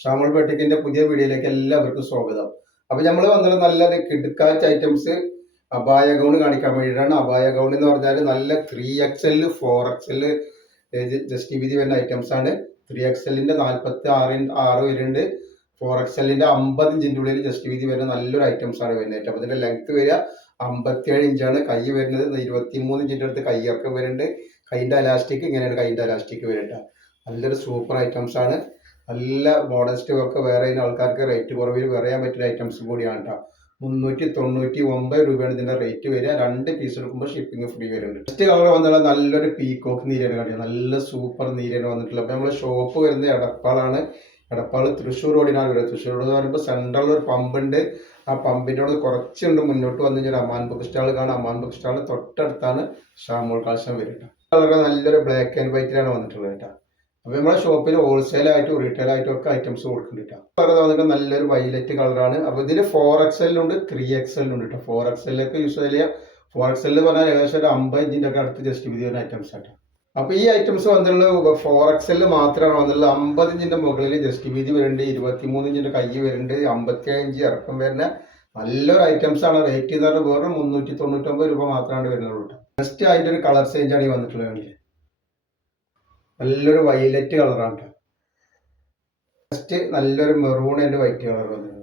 ഷാമുൽ ബട്ടിക്കിന്റെ പുതിയ വീഡിയോയിലേക്ക് എല്ലാവർക്കും സ്വാഗതം. അപ്പൊ നമ്മൾ വന്നത് നല്ലൊരു കിഡ്കാറ്റ് ഐറ്റംസ് അബായ ഗൗൺ കാണിക്കാൻ വേണ്ടിയിട്ടാണ്. അബായ ഗൗൺ എന്ന് പറഞ്ഞാൽ നല്ല 3XL 4XL ജസ്റ്റ് വീതി വരുന്ന ഐറ്റംസ് ആണ്. 3XLന്റെ 46 വരുന്നുണ്ട്. 4XLന്റെ 50 ഇഞ്ചിന്റെ ഉള്ളിൽ ജസ്റ്റ് വീതി വരുന്ന നല്ലൊരു ഐറ്റംസ് ആണ് വരുന്നത്. അപ്പൊ ഇതിന്റെ ലെങ്ത് വരിക 57 ഇഞ്ചാണ്. കൈ വരുന്നത് 23 ഇഞ്ചിന്റെ അടുത്ത് കൈയൊക്കെ വരുന്നുണ്ട്. കൈൻ്റെ അലാസ്റ്റിക് ഇങ്ങനെയാണ് കൈൻ്റെ അലാസ്റ്റിക് വരുന്നത്. നല്ലൊരു സൂപ്പർ ഐറ്റംസ് ആണ്. നല്ല മോഡസ്റ്റ് ഒക്കെ വേറെ ആൾക്കാർക്ക് റേറ്റ് കുറവിൽ പറയാൻ പറ്റുന്ന ഐറ്റംസ് കൂടിയാണ് കേട്ടോ. 399 രൂപയാണ് ഇതിന്റെ റേറ്റ് വരിക. 2 പീസ് എടുക്കുമ്പോൾ ഷിപ്പിംഗ് ഫ്രീ വരുന്നുണ്ട്. ഫസ്റ്റ് കളർ വന്നുള്ള നല്ലൊരു പീകോക്ക് നീരയാണ് കാണിക്കുക. നല്ല സൂപ്പർ നീരയാണ് വന്നിട്ടുള്ളത്. അപ്പൊ നമ്മളെ ഷോപ്പ് വരുന്നത് എടപ്പാളാണ്. എടപ്പാൾ തൃശ്ശൂർ റോഡിനാണ് വരുന്നത്. തൃശ്ശൂർ റോഡ് എന്ന് പറയുമ്പോൾ സെൻട്രൽ ഒരു പമ്പ് ഉണ്ട്. ആ പമ്പിനോട് കുറച്ചുണ്ട് മുന്നോട്ട് വന്നു കഴിഞ്ഞാൽ അമാൻ ബുക്ക് സ്റ്റാൾ കാണാം. അമാൻ ബുക്ക് സ്റ്റാൾ തൊട്ടടുത്താണ് ഷാമോൾ കളക്ഷൻ വരുന്നത്. കളർ നല്ലൊരു ബ്ലാക്ക് ആൻഡ് വൈറ്റിലാണ് വന്നിട്ടുള്ളത് കേട്ടോ. അപ്പൊ നമ്മുടെ ഷോപ്പിൽ ഹോൾസെയിൽ ആയിട്ടും റീറ്റെയിൽ ആയിട്ടും ഒക്കെ ഐറ്റംസ് കൊടുക്കുന്നുണ്ട്. കളർ വന്നിട്ട് നല്ലൊരു വൈലറ്റ് കളറാണ്. അപ്പൊ ഇതിൽ 4XL ഉണ്ട് 3XL ഉണ്ട് കേട്ടോ. 4XL ഒക്കെ യൂസ് ചെയ്യാം. 4XL പറഞ്ഞാൽ ഏകദേശം ഒരു 50 ഇഞ്ചിന്റെ ഒക്കെ അടുത്ത് ജസ്റ്റ് വീതി വരുന്ന ഐറ്റംസ് ആട്ടോ. അപ്പൊ ഈ ഐറ്റംസ് വന്നിട്ടുള്ളത് 4XL മാത്രമാണ് വന്നിട്ടുള്ളത്. 50 ഇഞ്ചിന്റെ മുകളിൽ ജസ്റ്റ് വീതി വരുന്നുണ്ട്. 23 ഇഞ്ചിന്റെ കൈ വരുന്നുണ്ട്. 57 ഇഞ്ച് ഇറക്കം വരുന്ന നല്ലൊരു ഐറ്റംസ് ആണ്. റേറ്റ് എന്ന് പറഞ്ഞാൽ വെറും 399 രൂപ മാത്രമാണ് വരുന്നുള്ളൂ കേട്ടോ. ജസ്റ്റ് അതിന്റെ ഒരു കളർ ചേഞ്ച് ആണ് ഈ വന്നിട്ടുള്ളത്. നല്ലൊരു വൈലറ്റ് കളറാണ്. ജസ്റ്റ് നല്ലൊരു മെറൂൺ ആൻഡ് വൈറ്റ് കളർ വന്നിട്ടുണ്ട്.